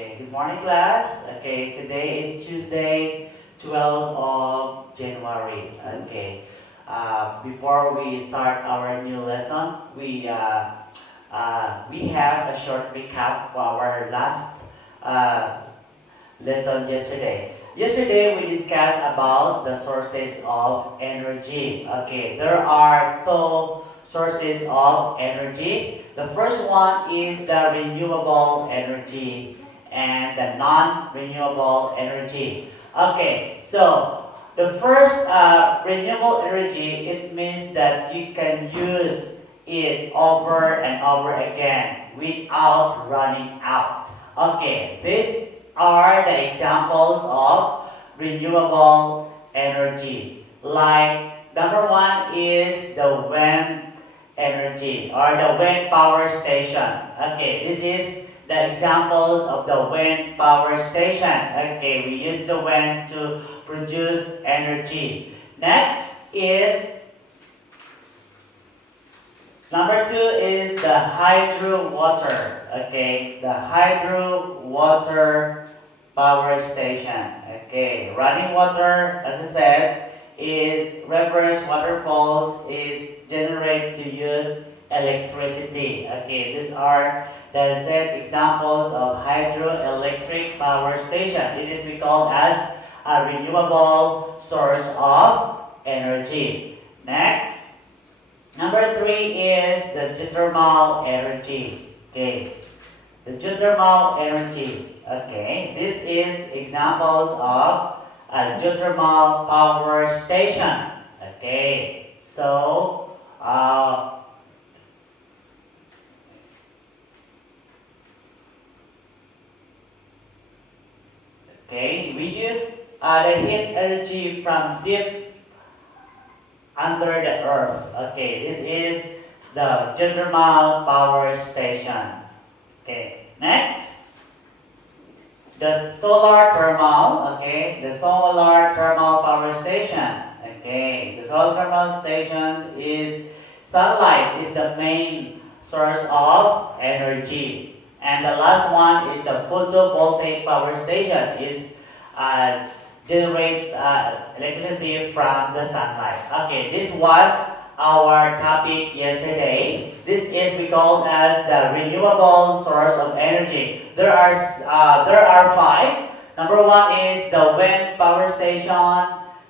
Okay, good morning class. Okay, today is Tuesday, 12th of January. Okay, before we start our new lesson, we have a short recap for our last uh, lesson yesterday. Yesterday we discussed about the sources of energy. Okay, there are two sources of energy. The first one is the renewable energy and the non-renewable energy. Okay, so the first renewable energy, it means that you can use it over and over again without running out. Okay, these are the examples of renewable energy. Like number one is the wind energy or the wind power station. Okay, this is the examples of the wind power station. Okay, we use the wind to produce energy. Next is number two is the hydro water. Okay, the hydro water power station. Okay, running water, as I said, is reverse waterfalls is generate to use electricity. Okay, these are the said examples of hydroelectric power station. It is we call as a renewable source of energy. Next, number three is the geothermal energy. Okay, the geothermal energy. Okay, this is examples of a geothermal power station. Okay, so okay, we use the heat energy from deep under the earth. Okay, this is the geothermal power station. Okay, next, the solar thermal. Okay, the solar thermal power station. Okay, the solar thermal station is sunlight is the main source of energy, and the last one is the photovoltaic power station is uh, generate electricity from the sunlight. Okay, this was our topic yesterday. This is we call as the renewable source of energy. There are five. Number one is the wind power station.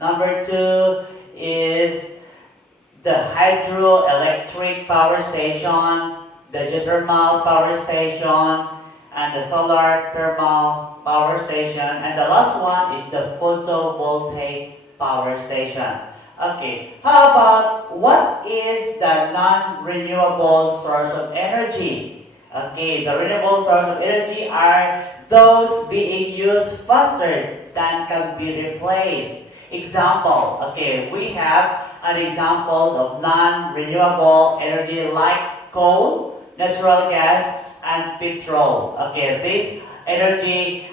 Number two is the hydroelectric power station, the geothermal power station, and the solar thermal power station, and the last one is the photovoltaic power station. Okay, how about what is the non-renewable source of energy? Okay, the renewable source of energy are those being used faster than can be replaced. Example, okay, we have an examples of non-renewable energy like coal, natural gas, and petrol. Okay, this energy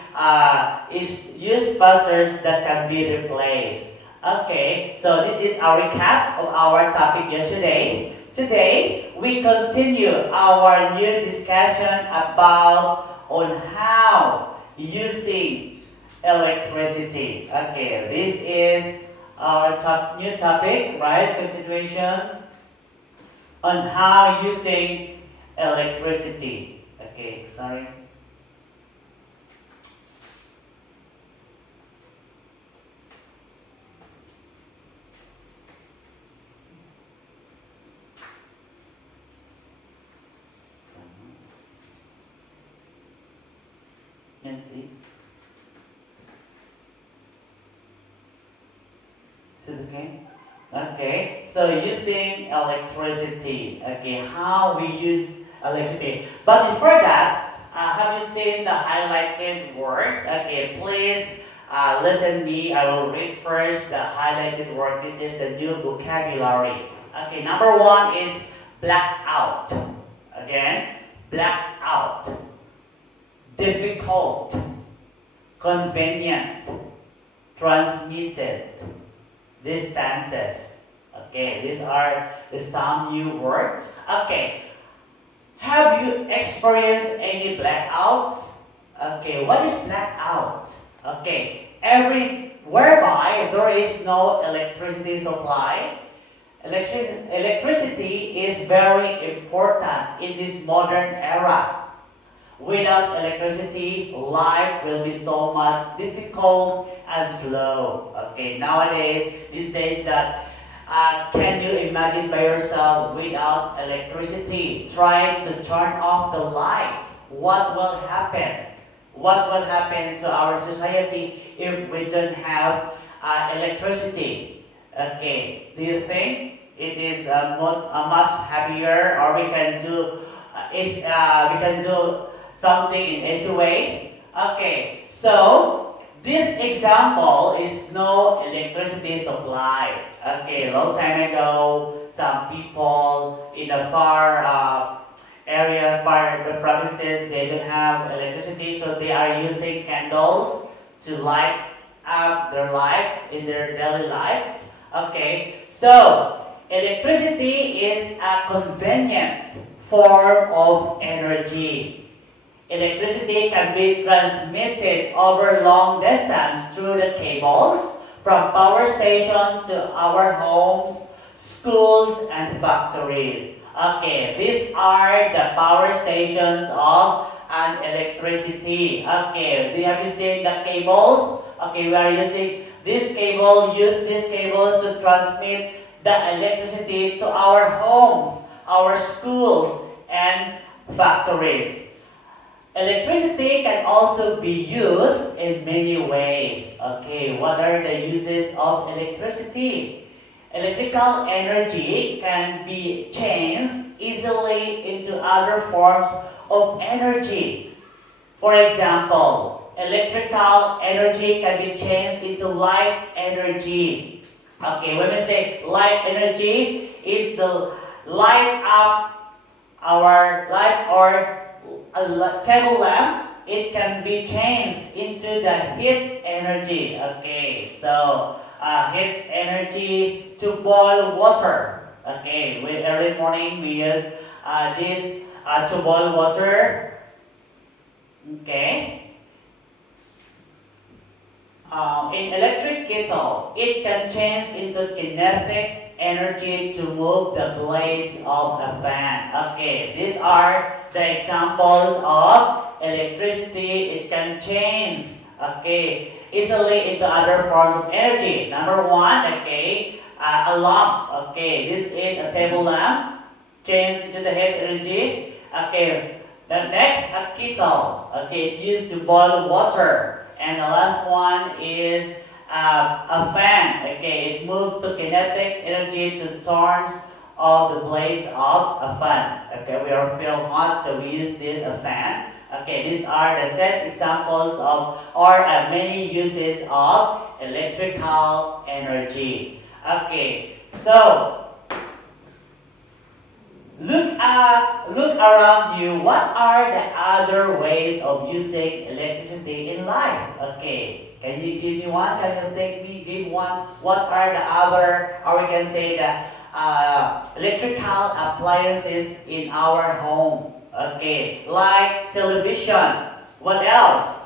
is used faster that can be replaced. Okay, so this is our recap of our topic yesterday. Today, we continue our new discussion about on how using electricity. Okay, this is our new topic, right? Continuation on how using electricity. Okay, sorry. Can see. Is it okay? Okay, so using electricity. Okay, how we use electricity. But before that, have you seen the highlighted word? Okay, please listen me. I will read first the highlighted word. This is the new vocabulary. Okay, number one is blackout. Again, blackout. Difficult. Convenient. Transmitted. Distances. Okay, these are some new words. Okay, have you experienced any blackouts? Okay, what is blackout? Okay, whereby there is no electricity supply. Electricity is very important in this modern era. Without electricity, life will be so much difficult and slow. Okay, nowadays, this says that can you imagine by yourself without electricity? Try to turn off the light. What will happen? What will happen to our society if we don't have electricity? Okay, do you think it is much happier, or we can do something in easy way? Okay, so this example is no electricity supply. Okay, long time ago, some people in the far area, far the provinces, they don't have electricity, so they are using candles to light up their lives in their daily lives. Okay, so electricity is a convenient form of energy. Electricity can be transmitted over long distance through the cables from power station to our homes, schools, and factories. Okay, these are the power stations of an electricity. Okay, do you have you seen the cables? Okay, we are using use these cables to transmit the electricity to our homes, our schools, and factories. Electricity can also be used in many ways. Okay, what are the uses of electricity? Electrical energy can be changed easily into other forms of energy. For example, electrical energy can be changed into light energy. Okay, when we say light energy, is the light up our light or a table lamp. It can be changed into the heat energy. Okay, so heat energy to boil water. Okay, every morning we use this to boil water. Okay. In electric kettle, it can change into kinetic energy to move the blades of a fan. Okay, these are the examples of electricity. It can change, okay, easily into other forms of energy. Number one, okay, a lamp. Okay, this is a table lamp. Change into the heat energy. Okay, the next, a kettle. Okay, it used to boil water. And the last one is a fan. Okay, it moves to kinetic energy to turn all the blades of a fan. Okay, we are feel hot, so we use this a fan. Okay, these are the set examples of or many uses of electrical energy. Okay, so look around you. What are the other ways of using electricity in life? Okay, can you give me one? Can you give one? What are the other, or we can say the electrical appliances in our home? Okay, like television. What else?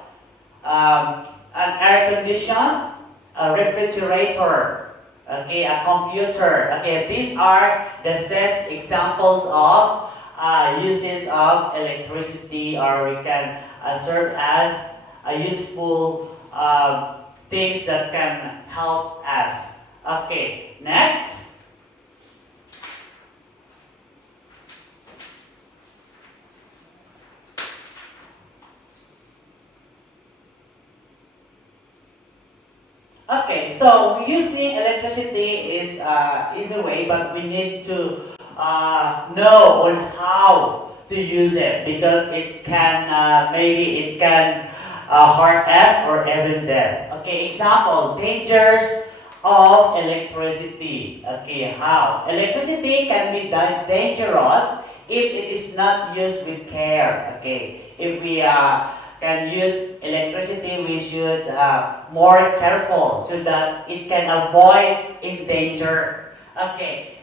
An air conditioner, a refrigerator. Okay, a computer. Okay, these are the sets examples of uses of electricity, or we can serve as a useful things that can help us. Okay, next. Okay, so using electricity is a way, but we need to know on how to use it, because it can maybe it can hurt us or even death. Okay, example, dangers of electricity. Okay, how? Electricity can be dangerous if it is not used with care. Okay, if we can use electricity, we should more careful so that it can avoid in danger. Okay,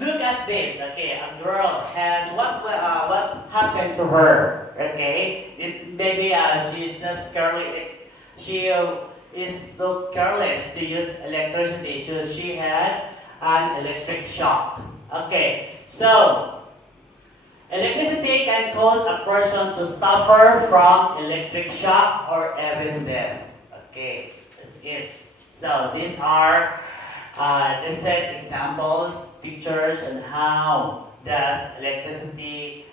Look at this. Okay, a girl has what happened to her? Okay, maybe she's not careless. She is so careless to use electricity. So she had an electric shock. Okay, so electricity can cause a person to suffer from electric shock or even death. Okay, that's it. So these are the set examples, pictures, and how does electricity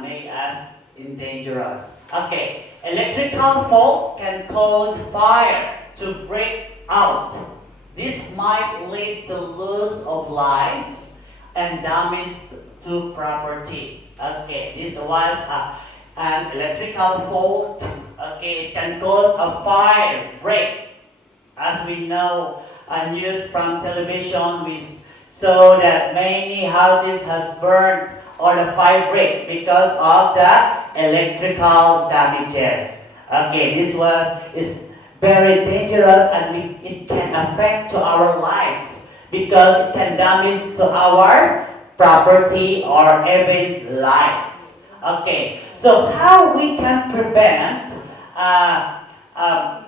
make us dangerous. Okay, electrical fault can cause fire to break out. This might lead to loss of lives and damage to property. Okay, this was an electrical fault. Okay, it can cause a fire break. As we know, news from television, we saw that many houses has burned or the fire break because of the electrical damages. Okay, this one is very dangerous and it can affect to our lives because it can damage to our property or even lives. Okay, so how we can prevent uh, um,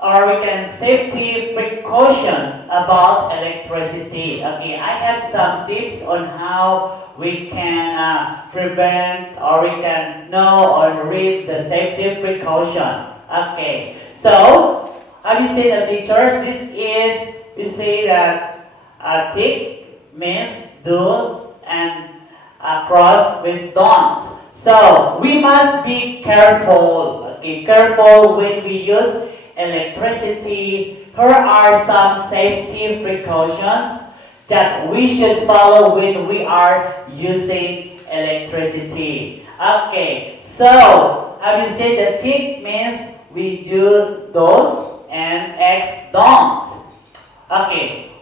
or we can safety precautions about electricity. Okay, I have some tips on how we can prevent or we can know or read the safety precaution. Okay, so have you seen the pictures? This is, you see that tick means do's and cross with don't. So we must be careful. Okay, careful when we use electricity. Here are some safety precautions that we should follow when we are using electricity. Okay, so have you seen the tick means we do those and X don't. Okay,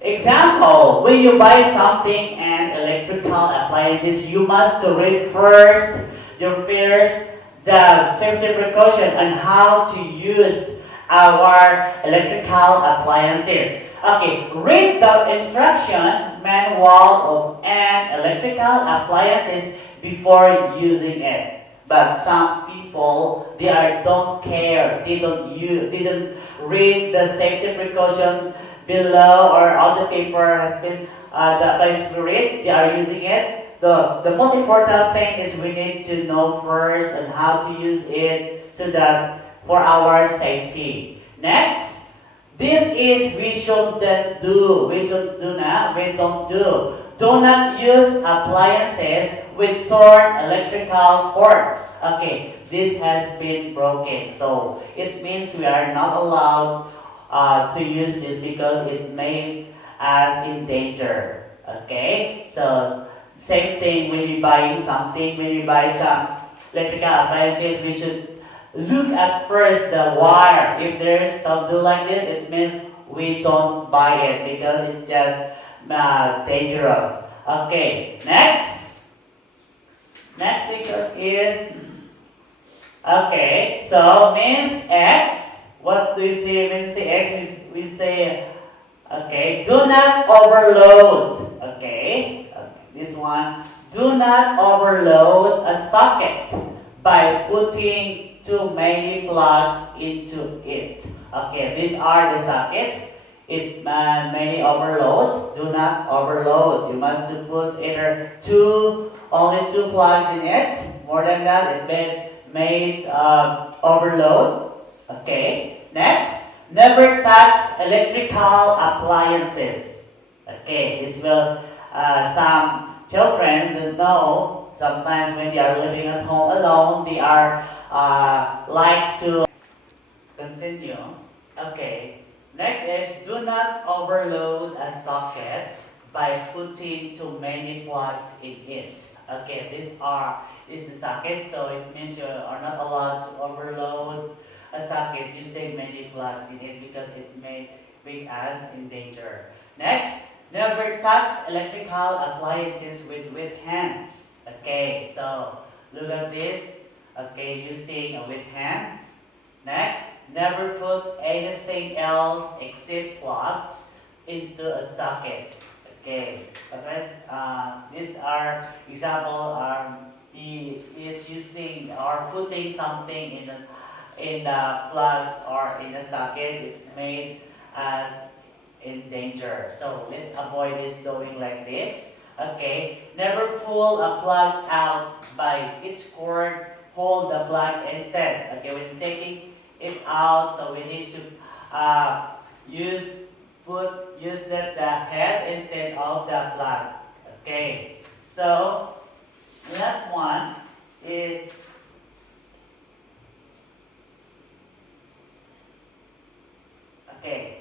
example, when you buy something and electrical appliances, you must read first the safety precaution on how to use our electrical appliances. Okay, read the instruction manual of an electrical appliances before using it. But some people don't care. They don't read the safety precaution below or on the paper has been the read. They are using it. The most important thing is we need to know first on how to use it so that for our safety. Next, this is we shouldn't do. We don't do. Do not use appliances with torn electrical cords. Okay, this has been broken. So it means we are not allowed to use this because it made us in danger. Okay, so same thing when we buying something, when we buy some electrical appliances, we should look at first the wire. If there's something like this, it means we don't buy it because it's just dangerous. Okay, next. Next picture is, okay, so means X. What do we say when we say X? We say, okay, do not overload. Okay, this one. Do not overload a socket by putting too many plugs into it. Okay, these are the sockets. It many overloads. Do not overload. You must put either only two plugs in it. More than that, it made overload. Okay. Next, never touch electrical appliances. Okay, this will some children don't know. Sometimes when they are living at home alone, they are like to continue. Okay. Next is do not overload a socket by putting too many plugs in it. Okay, these the sockets, so it means you are not allowed to overload a socket using many plugs in it because it may bring us in danger. Next, never touch electrical appliances with hands. Okay, so look at this. Okay, using with hands. Next, never put anything else except plugs into a socket. Okay, that's right. These are example. He is using or putting something in the plugs or in the socket. It made as in danger. So let's avoid this doing like this. Okay, never pull a plug out by its cord. Hold the plug instead. Okay, when taking it out, so we need to use the head instead of the plug. Okay, so last one is okay.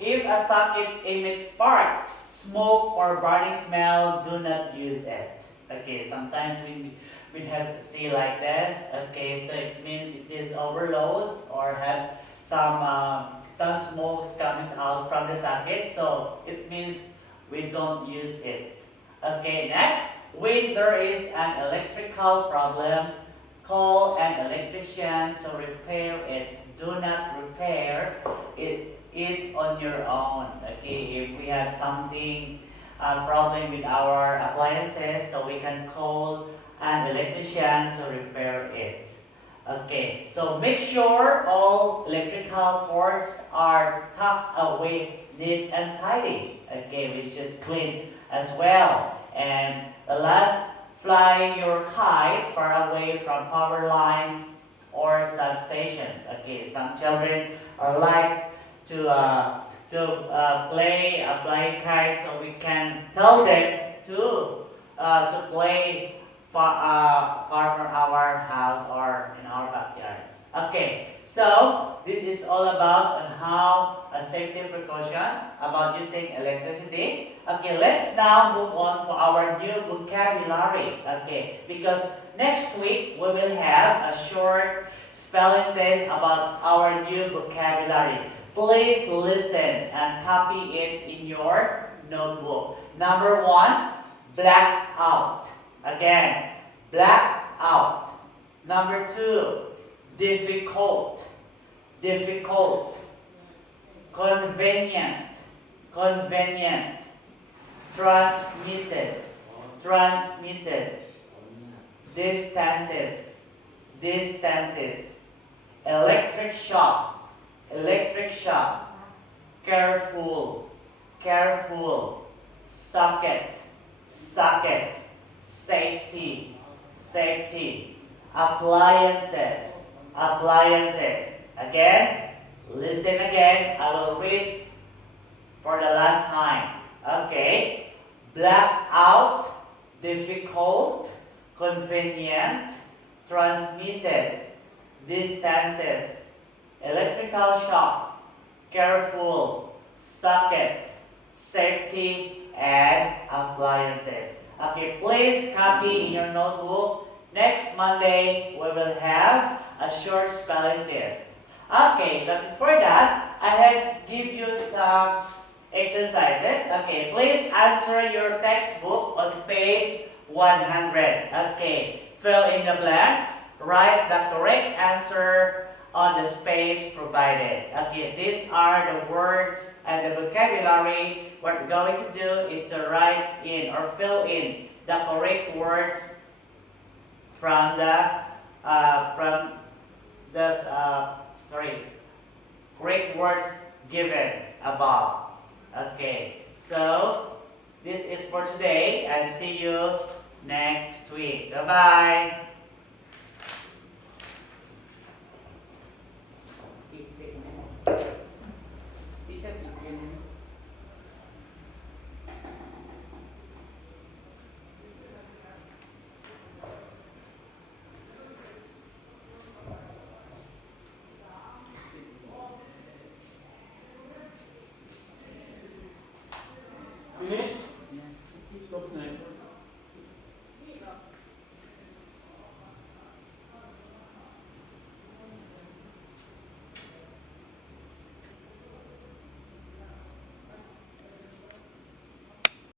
If a socket emits sparks, smoke, or burning smell, do not use it. Okay, sometimes we have to see like this. Okay, so it means it is overloads or have some smokes coming out from the socket. So it means we don't use it. Okay, next, when there is an electrical problem, call an electrician to repair it. Do not repair it on your own. Okay, if we have something problem with our appliances, so we can call an electrician to repair it. Okay, so make sure all electrical cords are tucked away neat and tidy. Okay, we should clean as well. And the last, fly your kite far away from power lines or substation. Okay, some children are like to play a flying kite, so we can tell them to play far from our house or in our backyards. Okay, so this is all about on how a safety precaution about using electricity. Okay, let's now move on for our new vocabulary. Okay, because next week we will have a short spelling test about our new vocabulary. Please listen and copy it in your notebook. Number one, black out. Again, black out. Number two, difficult. Difficult. Convenient. Convenient. Transmitted. Transmitted. Distances. Distances. Electric shock. Electric shock. Careful. Careful. Socket. Socket. Safety. Safety. Appliances. Appliances. Again, listen again. I will read for the last time. Okay. Black out. Difficult. Convenient. Transmitted. Distances. Electrical shock, careful, socket, safety, and appliances. Okay, please copy in your notebook. Next Monday, we will have a short spelling test. Okay, but before that, I had give you some exercises. Okay, please answer your textbook on page 100. Okay, fill in the blanks, write the correct answer on the space provided. Okay, these are the words and the vocabulary. What we're going to do is to write in or fill in the correct words from the correct words given above. Okay, so this is for today and see you next week. Bye bye.